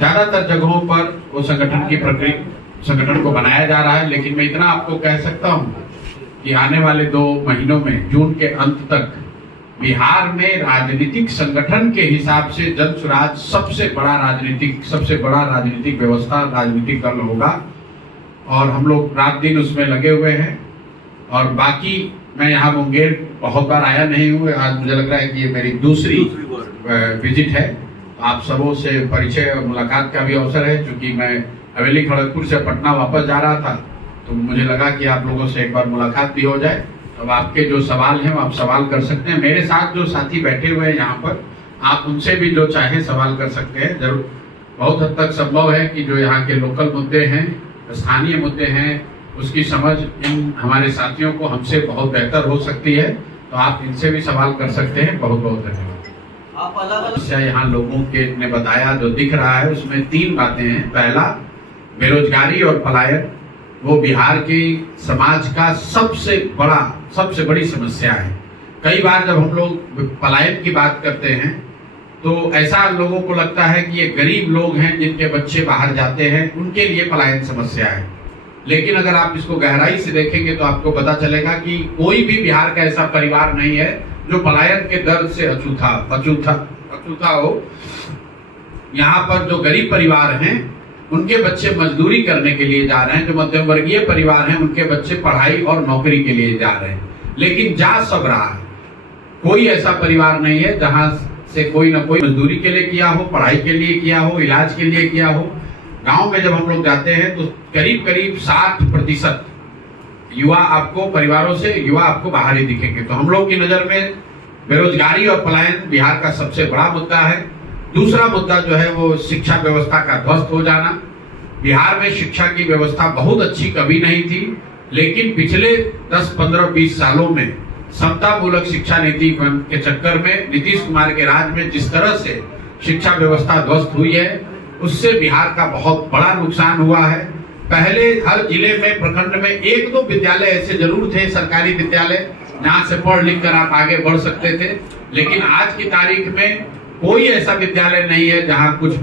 ज्यादातर जगहों पर वो संगठन को बनाया जा रहा है। लेकिन मैं इतना आपको कह सकता हूं कि आने वाले 2 महीनों में, जून के अंत तक, बिहार में राजनीतिक संगठन के हिसाब से जन स्वराज सबसे बड़ा राजनीतिक व्यवस्था, राजनीतिक दल होगा और हम लोग रात दिन उसमें लगे हुए हैं। और बाकी मैं यहाँ मुंगेर बहुत बार आया नहीं हूँ, आज मुझे लग रहा है कि ये मेरी दूसरी विजिट है। आप सबों से परिचय और मुलाकात का भी अवसर है। क्योंकि मैं हवेली खड़गपुर से पटना वापस जा रहा था तो मुझे लगा कि आप लोगों से एक बार मुलाकात भी हो जाए। अब आपके जो सवाल हैं वो आप सवाल कर सकते हैं। मेरे साथ जो साथी बैठे हुए हैं यहाँ पर, आप उनसे भी जो चाहे सवाल कर सकते हैं। जरूर बहुत हद तक संभव है कि जो यहाँ के लोकल मुद्दे हैं, स्थानीय मुद्दे हैं, उसकी समझ इन हमारे साथियों को हमसे बहुत बेहतर हो सकती है। तो आप इनसे भी सवाल कर सकते हैं। बहुत बहुत धन्यवाद। यहाँ लोगों के ने बताया जो दिख रहा है उसमें 3 बातें हैं। पहला, बेरोजगारी और पलायन वो बिहार की समाज का सबसे बड़ी समस्या है। कई बार जब हम लोग पलायन की बात करते हैं तो ऐसा लोगों को लगता है कि ये गरीब लोग हैं जिनके बच्चे बाहर जाते हैं, उनके लिए पलायन समस्या है। लेकिन अगर आप इसको गहराई से देखेंगे तो आपको पता चलेगा कि कोई भी बिहार का ऐसा परिवार नहीं है जो पलायन के दर्द से अछूता हो। यहाँ पर जो गरीब परिवार हैं उनके बच्चे मजदूरी करने के लिए जा रहे हैं, जो मध्यम वर्गीय परिवार हैं उनके बच्चे पढ़ाई और नौकरी के लिए जा रहे हैं। लेकिन जा सब रहा है, कोई ऐसा परिवार नहीं है जहां से कोई ना कोई मजदूरी के लिए किया हो, पढ़ाई के लिए किया हो, इलाज के लिए किया हो। गांव में जब हम लोग जाते हैं तो करीब 60% परिवारों से युवा आपको बाहर ही दिखेंगे। तो हम लोग की नजर में बेरोजगारी और पलायन बिहार का सबसे बड़ा मुद्दा है। दूसरा मुद्दा जो है वो शिक्षा व्यवस्था का ध्वस्त हो जाना। बिहार में शिक्षा की व्यवस्था बहुत अच्छी कभी नहीं थी, लेकिन पिछले 10, 15, 20 सालों में समतामूलक शिक्षा नीति के चक्कर में नीतीश कुमार के राज में जिस तरह से शिक्षा व्यवस्था ध्वस्त हुई है, उससे बिहार का बहुत बड़ा नुकसान हुआ है। पहले हर जिले में, प्रखंड में 1-2 विद्यालय ऐसे जरूर थे, सरकारी विद्यालय, जहां से पढ़ लिख कर आप आगे बढ़ सकते थे। लेकिन आज की तारीख में कोई ऐसा विद्यालय नहीं है जहां कुछ